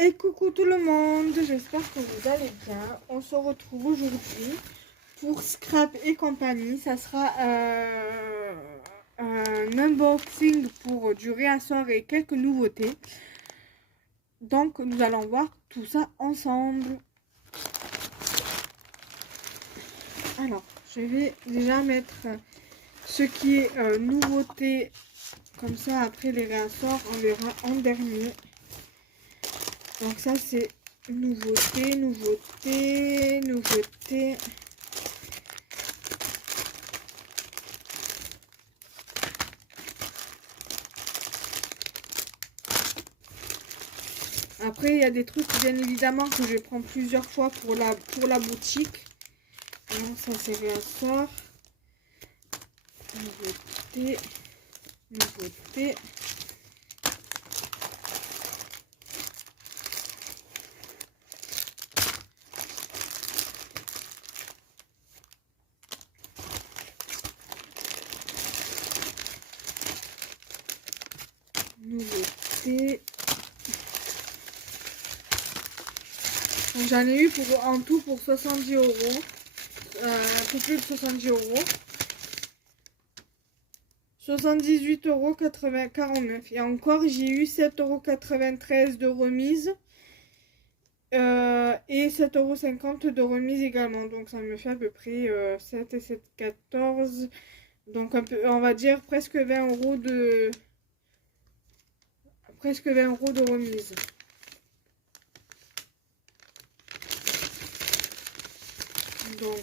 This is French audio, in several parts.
Et coucou tout le monde, j'espère que vous allez bien. On se retrouve aujourd'hui pour Scrap et compagnie. Ça sera un unboxing pour du réassort et quelques nouveautés. Donc nous allons voir tout ça ensemble. Alors, je vais déjà mettre ce qui est nouveauté. Comme ça, après les réassorts, on verra en dernier. Donc ça c'est nouveauté, nouveauté, nouveauté. Après il y a des trucs bien évidemment que je prends plusieurs fois pour la boutique. Donc ça c'est réassort. Nouveauté, nouveauté. Nouveauté. J'en ai eu pour en tout pour 70 euros. Un peu plus de 70 euros. 78,49 €. Et encore, j'ai eu 7,93 € de remise. Et 7,50 € de remise également. Donc ça me fait à peu près 7 et 7, 14. Donc un peu, on va dire presque 20 € de... Presque 20 € de remise. Donc...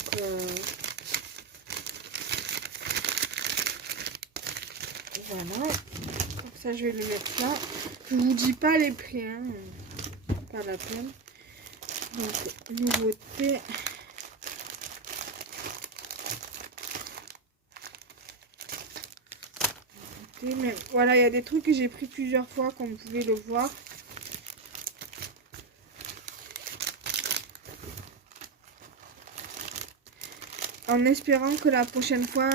voilà. Donc ça, je vais le mettre là. Je vous dis pas les prix, hein. Pas la peine. Donc, nouveauté. Mais voilà, il y a des trucs que j'ai pris plusieurs fois, comme vous pouvez le voir. En espérant que la prochaine fois,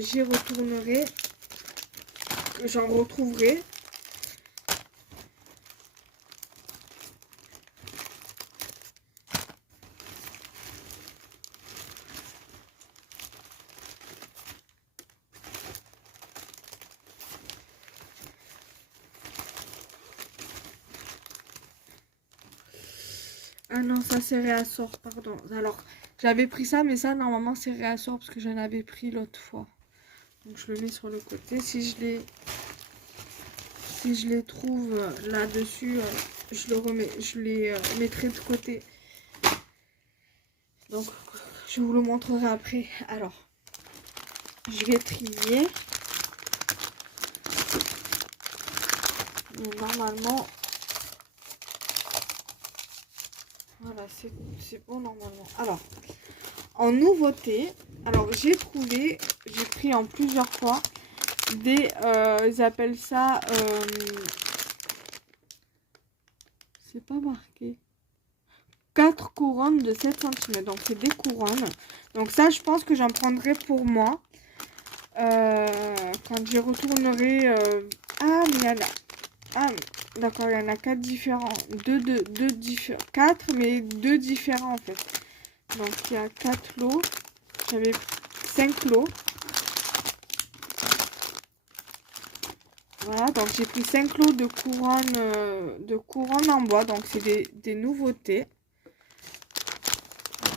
j'y retournerai. Que j'en retrouverai. Ah non, ça c'est réassort, pardon. Alors, j'avais pris ça, mais ça, normalement, c'est réassort parce que j'en avais pris l'autre fois. Donc, je le mets sur le côté. Si je les trouve là-dessus, je les mettrai de côté. Donc, je vous le montrerai après. Alors, je vais trier. Donc, normalement... Voilà, c'est bon normalement. Alors, en nouveauté, alors j'ai pris en plusieurs fois des, ils appellent ça, c'est pas marqué, 4 couronnes de 7 cm. Donc c'est des couronnes. Donc ça, je pense que j'en prendrai pour moi. Quand j'y retournerai, ah, mais il y en a, ah, d'accord, il y en a 4 différents, 4, mais 2 différents en fait. Donc il y a 4 lots, j'avais 5 lots. Voilà, donc j'ai pris 5 lots de couronne en bois, donc c'est des nouveautés.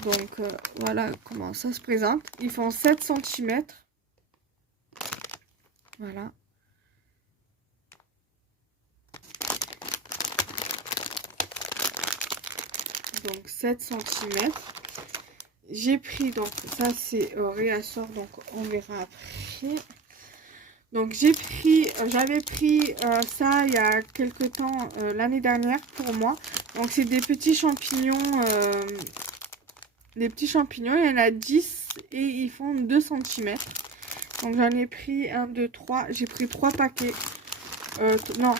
Donc voilà comment ça se présente. Ils font 7 cm. Voilà. Donc 7 cm. J'ai pris, donc ça c'est réassort, donc on verra après. Donc j'avais pris ça il y a quelques temps, l'année dernière pour moi. Donc c'est des petits champignons, il y en a 10 et ils font 2 cm. Donc j'en ai pris 1, 2, 3, j'ai pris 3 paquets. Non,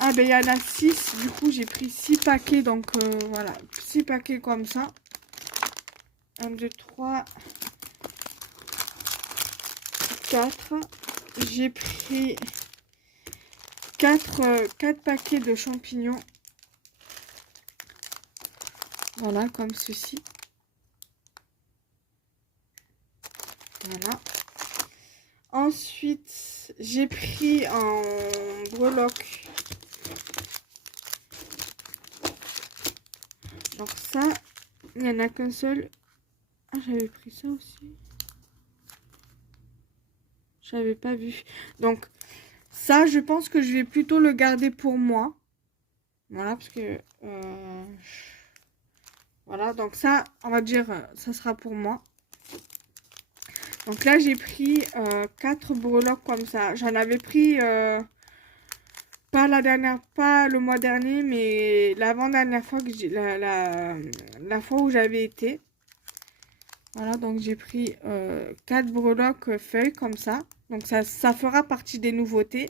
ah ben il y en a 6, du coup j'ai pris 6 paquets, donc voilà, 6 paquets comme ça. 1, 2, 3, 4. J'ai pris 4 paquets de champignons. Voilà, comme ceci. Voilà. Ensuite, j'ai pris en breloque. Alors ça, il n'y en a qu'un seul. Ah, j'avais pris ça aussi. J'avais pas vu. Donc, ça, je pense que je vais plutôt le garder pour moi. Voilà, parce que... voilà, donc ça, on va dire, ça sera pour moi. Donc là, j'ai pris 4 breloques comme ça. J'en avais pris pas le mois dernier, mais l'avant-dernière fois que la fois où j'avais été. Voilà, donc j'ai pris 4 breloques feuilles comme ça. Donc ça fera partie des nouveautés.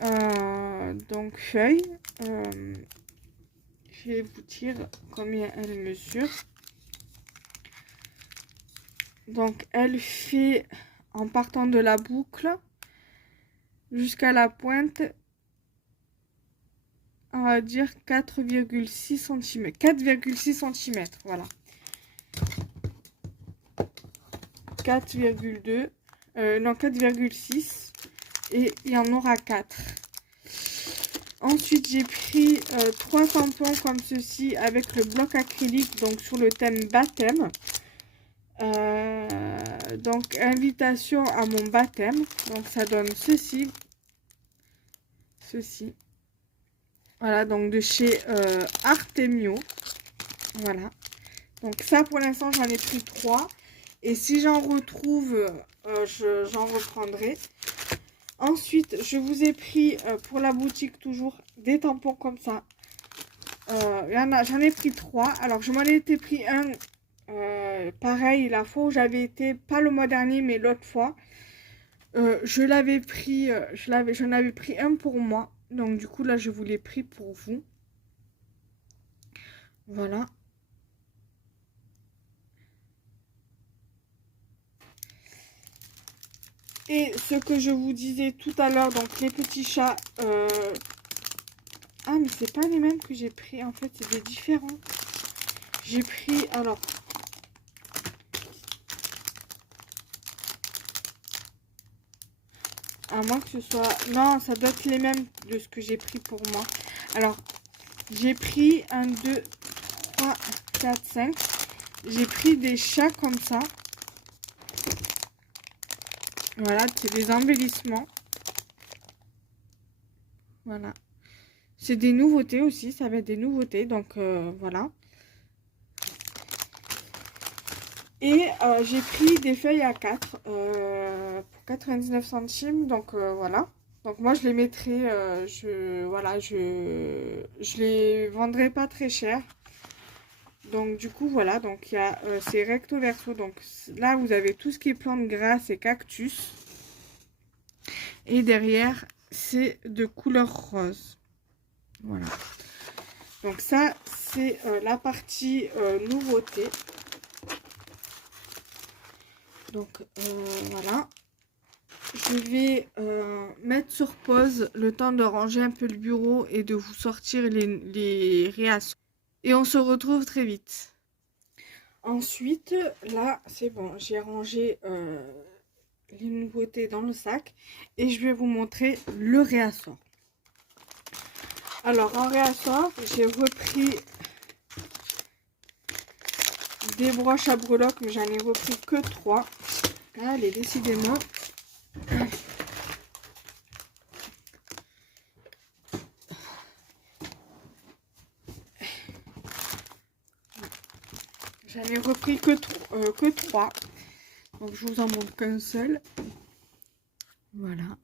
Donc feuilles. Je vais vous dire combien elle mesure. Donc elle fait, en partant de la boucle jusqu'à la pointe, on va dire 4,6 cm. 4,6 cm, voilà. 4,2, non 4,6 et il y en aura 4. Ensuite, j'ai pris 3 tampons comme ceci avec le bloc acrylique, donc sur le thème baptême. Donc, invitation à mon baptême. Donc, ça donne ceci. Ceci. Voilà, donc de chez Artemio. Voilà. Donc, ça, pour l'instant, j'en ai pris 3. Et si j'en retrouve, j'en reprendrai. Ensuite, je vous ai pris pour la boutique toujours des tampons comme ça. J'en ai pris 3. Alors, je m'en étais pris un, pareil, la fois où j'avais été, pas le mois dernier, mais l'autre fois. Je l'avais pris, j'en avais pris un pour moi. Donc, du coup, là, je vous l'ai pris pour vous. Voilà. Et ce que je vous disais tout à l'heure, donc les petits chats. Ah, mais c'est pas les mêmes que j'ai pris. En fait, c'est des différents. J'ai pris, alors. À moins que ce soit... Non, ça doit être les mêmes de ce que j'ai pris pour moi. Alors, j'ai pris 1, 2, 3, 4, 5. J'ai pris des chats comme ça. Voilà, c'est des embellissements. Voilà. C'est des nouveautés aussi, ça va être des nouveautés, donc voilà. Et j'ai pris des feuilles à 4 pour 99 centimes, donc voilà. Donc moi je les mettrai, voilà, je les vendrai pas très cher. Donc du coup voilà, donc il y a c'est recto verso, donc là vous avez tout ce qui est plantes grasses et cactus. Et derrière c'est de couleur rose. Voilà. Donc ça c'est la partie nouveauté. Donc voilà. Je vais mettre sur pause le temps de ranger un peu le bureau et de vous sortir les réassorts. Et on se retrouve très vite. Ensuite, là, c'est bon, j'ai rangé les nouveautés dans le sac. Et je vais vous montrer le réassort. Alors, en réassort, j'ai repris des broches à breloques, mais j'en ai repris que 3. Allez, décidément. J'en ai repris que 3. Donc, je vous en montre qu'un seul. Voilà.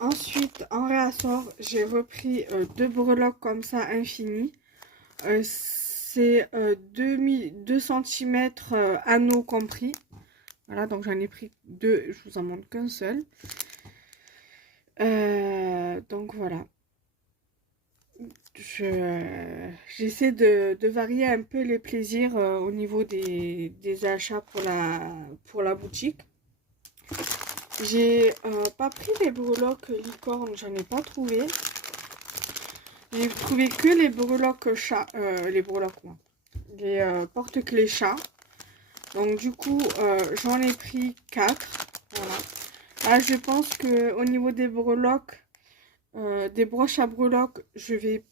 Ensuite, en réassort, j'ai repris 2 breloques comme ça, infinies. C'est 2 cm anneaux compris. Voilà, donc j'en ai pris 2, je vous en montre qu'un seul. Donc voilà. J'essaie de varier un peu les plaisirs au niveau des achats pour la boutique. J'ai pas pris les breloques licorne, j'en ai pas trouvé. J'ai trouvé que les breloques chat, les breloques, moi. Les porte-clés chat. Donc du coup, j'en ai pris 4. Voilà. Là, je pense que au niveau des breloques, des broches à breloques, je vais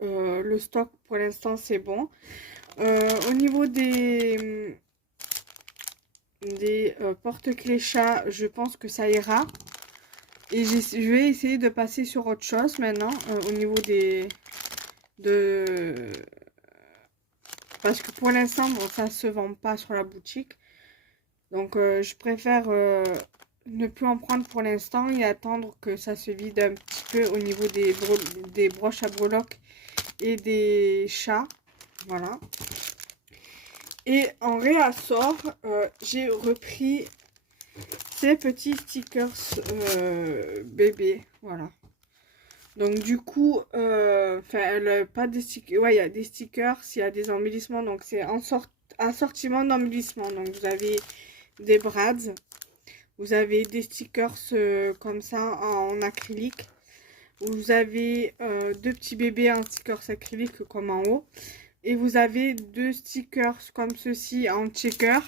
le stock pour l'instant c'est bon. Au niveau des porte-clés chat, je pense que ça ira. Et je vais essayer de passer sur autre chose maintenant au niveau parce que pour l'instant, bon, ça se vend pas sur la boutique. Donc je préfère ne plus en prendre pour l'instant et attendre que ça se vide un petit peu au niveau des broches à breloques et des chats. Voilà. Et en réassort, j'ai repris ces petits stickers bébés. Voilà. Donc du coup, pas des stickers, ouais, il y a des stickers, il y a des embellissements, donc c'est assortiment d'embellissements. Donc vous avez des brads, vous avez des stickers comme ça en acrylique, vous avez deux petits bébés en stickers acrylique comme en haut, et vous avez deux stickers comme ceci en checker,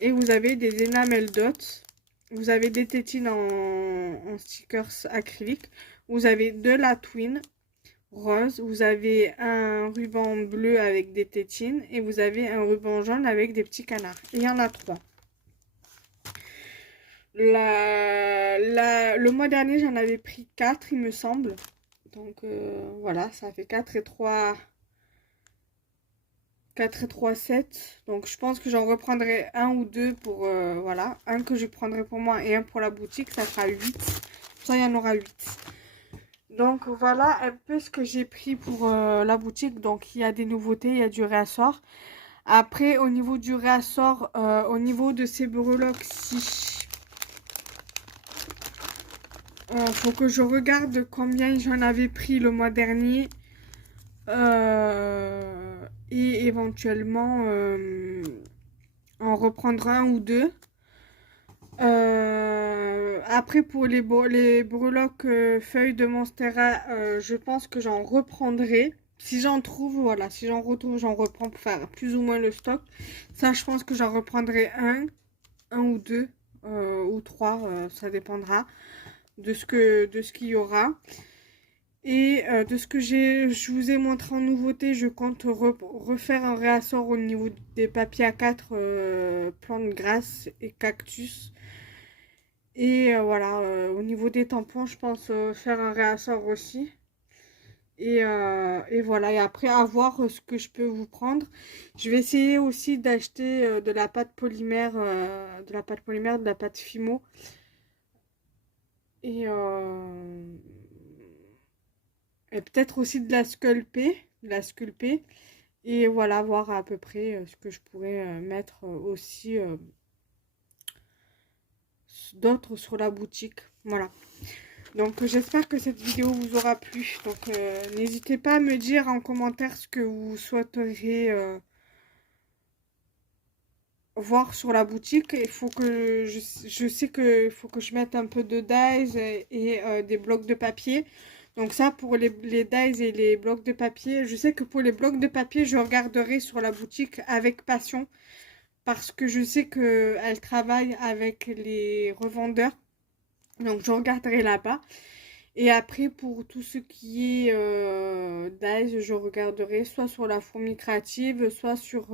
et vous avez des enamel dots, vous avez des tétines en stickers acrylique. Vous avez de la twin rose, vous avez un ruban bleu avec des tétines et vous avez un ruban jaune avec des petits canards. Il y en a 3. Le mois dernier, j'en avais pris 4, il me semble. Donc voilà, ça fait 4 et 3... 4 et 3, 7. Donc je pense que j'en reprendrai un ou deux pour... voilà, un que je prendrai pour moi et un pour la boutique. Ça fera 8. Ça, il y en aura 8. Donc voilà un peu ce que j'ai pris pour la boutique. Donc il y a des nouveautés, il y a du réassort. Après au niveau du réassort, au niveau de ces breloques-ci, faut que je regarde combien j'en avais pris le mois dernier. Et éventuellement en reprendre un ou deux. Après pour les breloques feuilles de Monstera, je pense que j'en reprendrai. Si j'en trouve, voilà, si j'en retrouve, j'en reprends pour faire plus ou moins le stock. Ça, je pense que j'en reprendrai un ou deux, ou 3, ça dépendra de ce qu'il y aura. Et de ce que je vous ai montré en nouveauté, je compte refaire un réassort au niveau des papiers A4 plantes grasses et cactus. Et voilà, au niveau des tampons, je pense faire un réassort aussi. Et voilà, et après, à voir ce que je peux vous prendre. Je vais essayer aussi d'acheter de la pâte polymère, de la pâte Fimo. Et peut-être aussi de la sculpter. Et voilà, voir à peu près ce que je pourrais mettre aussi d'autres sur la boutique. Voilà. Donc j'espère que cette vidéo vous aura plu. Donc n'hésitez pas à me dire en commentaire ce que vous souhaiteriez voir sur la boutique. Il faut que je sais que faut que je mette un peu de dies et des blocs de papier. Donc ça pour les dies et les blocs de papier. Je sais que pour les blocs de papier, je regarderai sur la boutique avec passion. Parce que je sais qu'elle travaille avec les revendeurs. Donc je regarderai là-bas. Et après pour tout ce qui est dies, je regarderai soit sur la fourmi créative, soit sur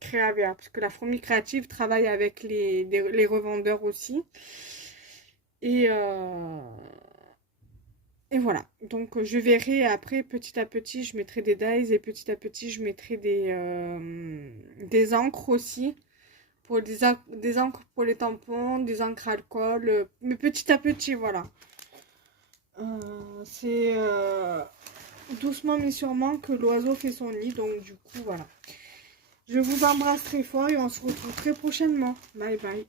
Créavia. Parce que la fourmi créative travaille avec les revendeurs aussi. Et voilà, donc je verrai après, petit à petit, je mettrai des dies et petit à petit, je mettrai des encres aussi. Pour des encres pour les tampons, des encres alcool, mais petit à petit, voilà. C'est doucement mais sûrement que l'oiseau fait son nid, donc du coup, voilà. Je vous embrasse très fort et on se retrouve très prochainement. Bye bye.